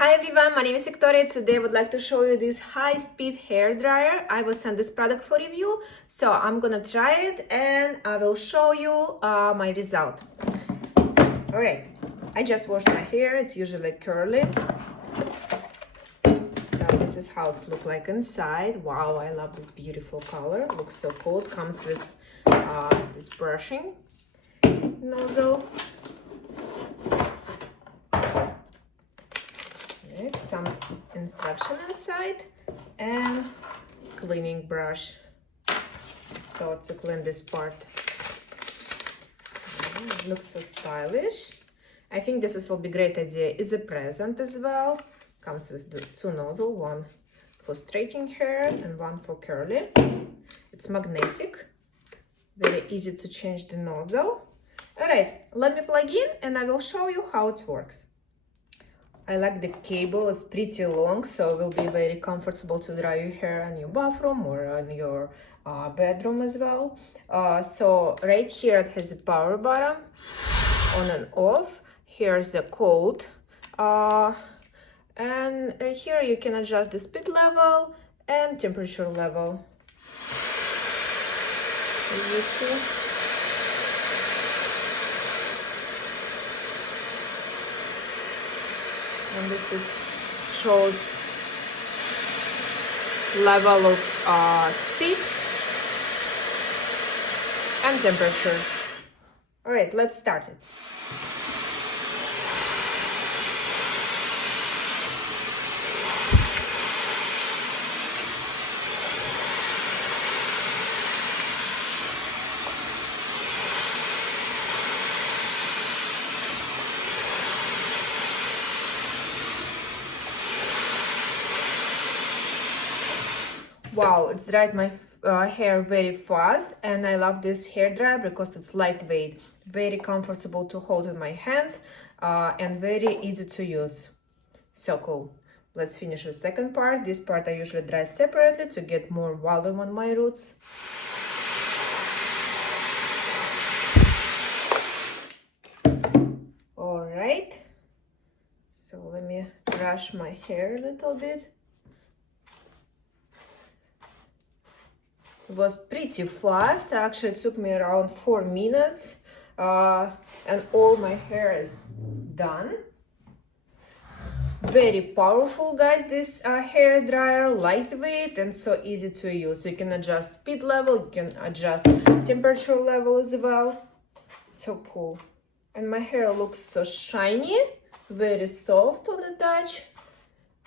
Hi everyone, my name is Victoria. Today I would like to show you this high-speed hair dryer. I will send this product for review, so I'm gonna try it and I will show you my result. All right, I just washed my hair. It's usually curly. So this is how it's look like inside. Wow, I love this beautiful color. Looks so cool. It comes with this brushing nozzle. Some instruction inside and cleaning brush, so to clean this part. It looks so stylish. I think this will be great idea as a present as well. Comes with the two nozzles, one for straightening hair and one for curly. It's magnetic, very easy to change the nozzle. All right, let me plug in and I will show you how it works. I like the cable, it's pretty long, so it will be very comfortable to dry your hair in your bathroom or in your bedroom as well. So right here it has a power button, on and off. Here's the cold. And right here you can adjust the speed level and temperature level. As you see. And this shows level of speed and temperature. All right, let's start it. Wow, it's dried my hair very fast, and I love this hair dryer because it's lightweight, very comfortable to hold in my hand, and very easy to use. So cool. Let's finish the second part. This part I usually dry separately to get more volume on my roots. All right. So let me brush my hair a little bit. It was pretty fast. Actually, it took me around 4 minutes, and all my hair is done. Very powerful, guys, this hair dryer, lightweight and so easy to use. You can adjust speed level, you can adjust temperature level as well. So cool. And my hair looks so shiny, very soft on the touch,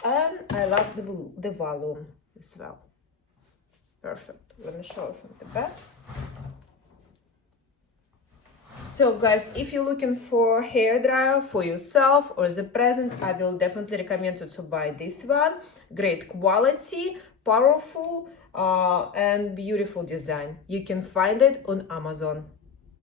and I love the volume as well. Perfect. Let me show it from the back. So guys, if you're looking for a hair dryer for yourself or as a present, I will definitely recommend you to buy this one. Great quality, powerful, and beautiful design. You can find it on Amazon.